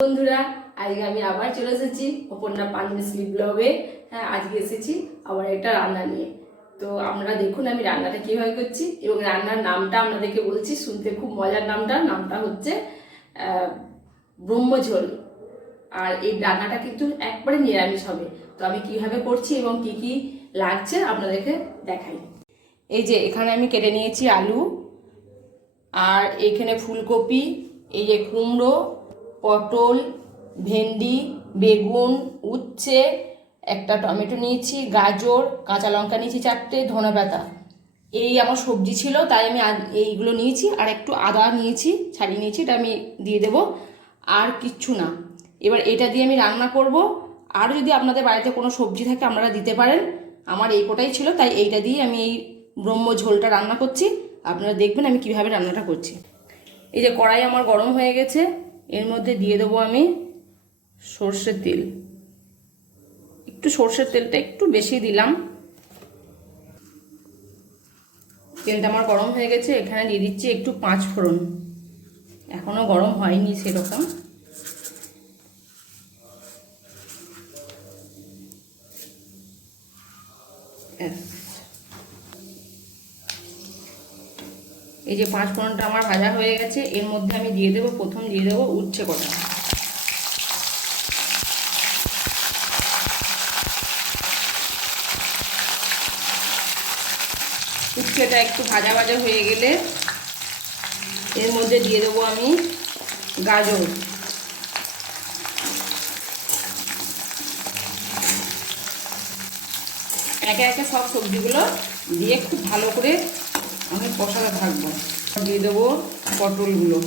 বন্ধুরা, আজকে আমি আবার চলে এসেছি অপর্ণা পাঞ্জেসলি ব্লগে। হ্যাঁ, আজকে এসেছি আবার একটা রান্না নিয়ে। তো আমরা দেখুন আমি রান্নাটা কিভাবে করছি এবং রান্নার নামটা আপনাদেরকে বলছি, শুনতে খুব মজার। নামটা হচ্ছে ব্রহ্মঝোল। আর এই রান্নাটা কিন্তু একবারে নিরামিষ হবে। তো আমি কিভাবে করছি এবং কি কি লাগছে আপনাদেরকে দেখাই। এই যে এখানে আমি কেটে নিয়েছি আলু, আর এখানে ফুলকপি, এই যে কুমড়ো, পটল, ভেন্ডি, বেগুন, উচ্ছে, একটা টমেটো নিয়েছি, গাজর, কাঁচা লঙ্কা নিয়েছি 4টে, ধনেপাতা। এই আমার সবজি ছিল, তাই আমি এইগুলো নিয়েছি। আর একটু আদা নিয়েছি, ছাড়িয়ে নিয়েছি, এটা আমি দিয়ে দেব। আর কিচ্ছু না। এবার এটা দিয়ে আমি রান্না করব। আর যদি আপনাদের বাড়িতে কোনো সবজি থাকে আপনারা দিতে পারেন। আমার এই কোটাই ছিল, তাই এইটা দিয়ে আমি এই ব্রহ্মঝোলটা রান্না করছি। আপনারা দেখবেন আমি কিভাবে রান্নাটা করছি। এই যে কড়াই আমার গরম হয়ে গেছে, এর মধ্যে দিয়ে দেবো আমি সর্ষের তেল। একটু সর্ষের তেলটা একটু বেশি দিলাম। তেলটা আমার গরম হয়ে গেছে, এখানে দিয়ে দিচ্ছি একটু 5 ফোড়ন। এখনো গরম হয়নি সেরকম। এই যে 5 ফোড়নটা আমার ভাজা হয়ে গেছে, এর মধ্যে আমি দিয়ে দেবো, প্রথম দিয়ে দেবো উচ্ছে কটা। উচ্ছেটা একটু ভাজা ভাজা হয়ে গেলে এর মধ্যে দিয়ে দেবো আমি গাজর। একে একে সব সবজিগুলো দিয়ে খুব ভালো করে আমি কষাতে থাকবো। দিয়ে দেবো পটলগুলো।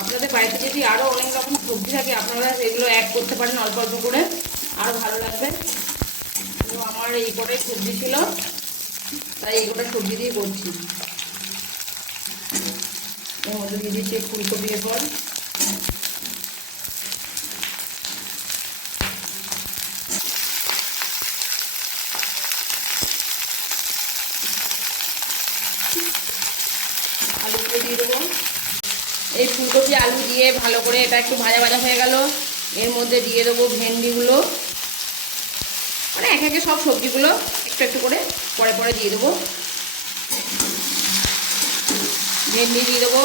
আপনাদের বাড়িতে যদি আরও অনেক রকম সবজি থাকে আপনারা সেগুলো অ্যাড করতে পারেন অল্প অল্প করে, আরও ভালো লাগবে। তো আমার এই কটাই সবজি ছিল, তাই এই কটা সবজি দিয়ে করছি। এর মধ্যে দিয়ে দিচ্ছি ফুলকপি। এরপর আলুগুলো দিয়ে দেবো। এই ফুলকপি আলু দিয়ে ভালো করে এটা একটু ভাজা ভাজা হয়ে গেল। এর মধ্যে দিয়ে দেবো ভেন্ডিগুলো, মানে একে একে সব সবজিগুলো একটু একটু করে পরে পরে দিয়ে দেবো। ভেন্ডি দিয়ে দেবো,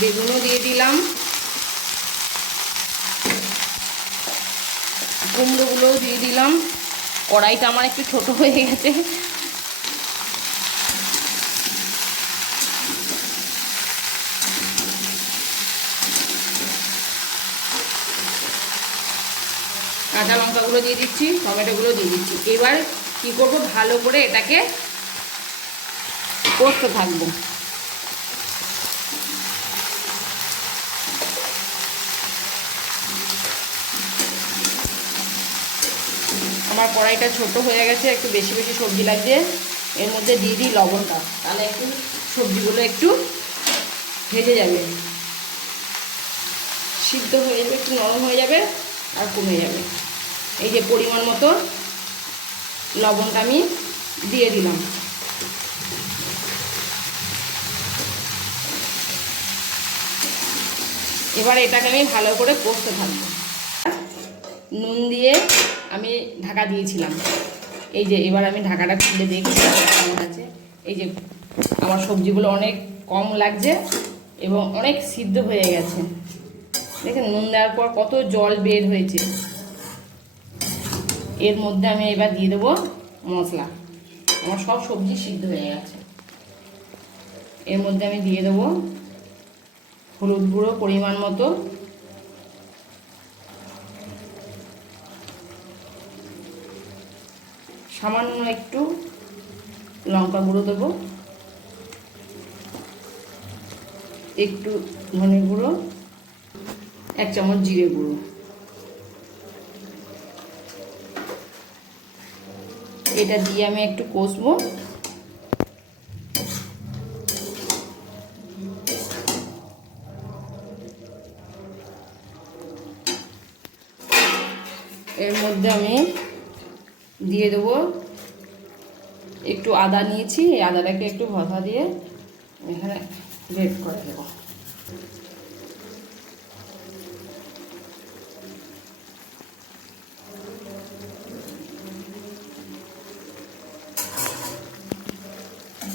বেগুনও দিয়ে দিলাম, কুমড়োগুলোও দিয়ে দিলাম। কড়াইটা আমার একটু ছোট হয়ে গেছে। কাঁচা লঙ্কাগুলো দিয়ে দিচ্ছি, টমেটোগুলো দিয়ে দিচ্ছি। এবার কি করব, ভালো করে এটাকে কষতে থাকবো। আমার কড়াইটা ছোট হয়ে গেছে, একটু বেশি বেশি সবজি লাগছে। এর মধ্যে দিয়ে দিই লবণটা, তাহলে একটু সবজিগুলো একটু ভেজে যাবে, সিদ্ধ হয়ে যাবে, একটু নরম হয়ে যাবে আর কমে যাবে। এই যে পরিমাণ মতো লবণটা আমি দিয়ে দিলাম। এবার এটাকে আমি ভালো করে কষতে থাকবো। নুন দিয়ে আমি ঢাকা দিয়েছিলাম। এই যে এবার আমি ঢাকাটা খুলে দেখি কেমন আছে। এই যে আমার সবজিগুলো অনেক কম লাগছে এবং অনেক সিদ্ধ হয়ে গেছে। দেখেন নুন দেওয়ার পর কত জল বের হয়েছে। এর মধ্যে আমি এবার দিয়ে দেবো মশলা। আমার সব সবজি সিদ্ধ হয়ে গেছে। এর মধ্যে আমি দিয়ে দেবো হলুদ গুঁড়ো পরিমাণ মতো, সামান্য একটু লঙ্কা গুঁড়ো দেবো, একটু ধনে গুঁড়ো, 1 চামচ জিরে গুঁড়ো। এটা দিয়ে আমি একটু কষবো। এর মধ্যে আমি দিয়ে দেবো একটু আদা নিয়েছি, এই আদাটাকে একটু ভাজা দিয়ে এখানে গ্রেট করে দেবো।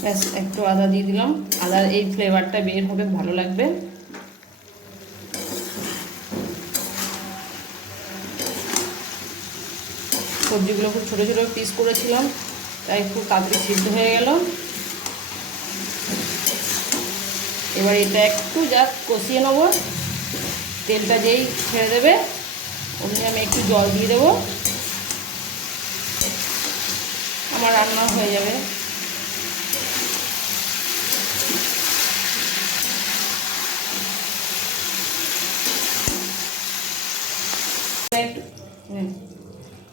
ব্যাস একটু আদা দিয়ে দিলাম, আদার এই ফ্লেভারটা বের হবে, ভালো লাগবে। সবজিগুলো খুব ছোটো ছোটো পিস করেছিলাম, তাই খুব তাড়াতাড়ি সিদ্ধ হয়ে গেল। এবার এটা একটু জাস্ট কষিয়ে নেবো, তেলটা যেই ছেড়ে দেবে ওখানে আমি একটু জল দিয়ে দেবো, আমার রান্না হয়ে যাবে।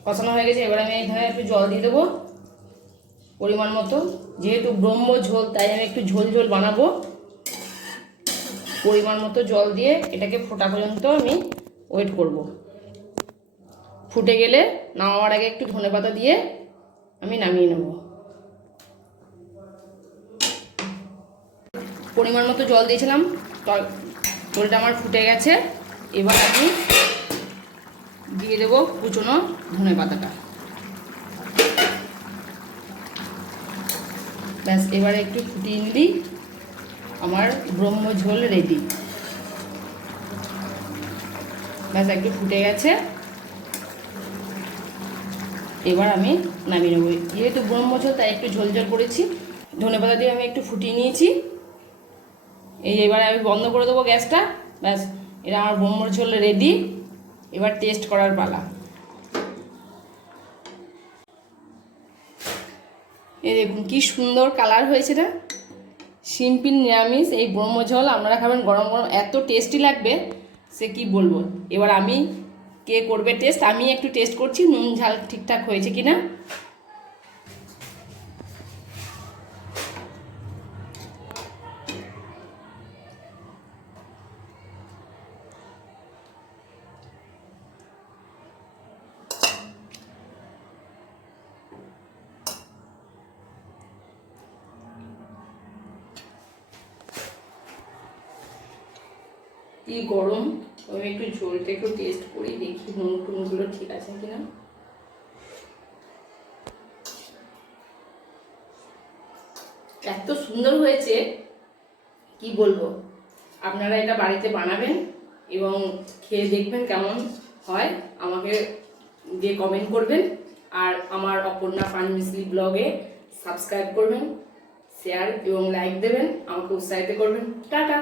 কষানো হয়ে গেছে, এবার আমি এখানে একটু জল দিয়ে দেবো পরিমাণ মতো, যেহেতু ব্রহ্ম ঝোল তাই আমি একটু ঝোল ঝোল বানাবো। পরিমাণ মতো জল দিয়ে এটাকে ফোটা পর্যন্ত আমি ওয়েট করব। ফুটে গেলে নামাবার আগে একটু ধনেপাতা দিয়ে আমি নামিয়ে নেব। পরিমাণ মতো জল দিয়েছিলাম, ঝোলটা আমার ফুটে গেছে। এবার আমি দিয়ে দেবো কুচনো ধনেপাতাটা। ব্যাস এবারে একটু ফুটিয়ে নিলেই আমার ব্রহ্ম ঝোল রেডি। ব্যাস একটু ফুটে গেছে, এবার আমি নামিয়ে নেবো। যেহেতু ব্রহ্ম ঝোল তাই একটু ঝোল ঝোল করেছি, ধনেপাতা দিয়ে আমি একটু ফুটিয়ে নিয়েছি। এই এবারে আমি বন্ধ করে দেবো গ্যাসটা। ব্যাস এটা আমার ব্রহ্ম ঝোল রেডি। এবার টেস্ট করার পালা। এই দেখুন কি সুন্দর কালার হয়েছে, না সিম্পল নিরামিষ এই ব্রহ্ম ঝোল আপনারা খাবেন গরম গরম, এত টেস্টি লাগবে সে কি বলবো। এবার আমি কে করবে টেস্ট, আমি একটু টেস্ট করছি নুন ঝাল ঠিকঠাক হয়েছে কিনা। কি গরম, আমি একটু ঝোলটা একটু টেস্ট করি, দেখি নুন টুনগুলো ঠিক আছে কিনা। এত সুন্দর হয়েছে কি বলবো। আপনারা এটা বাড়িতে বানাবেন এবং খেয়ে দেখবেন কেমন হয়, আমাকে দিয়ে কমেন্ট করবেন। আর আমার অপর্ণা পানমিসলি ব্লগে সাবস্ক্রাইব করবেন, শেয়ার এবং লাইক দেবেন, আমাকে উৎসাহিত করবেন। টাটা।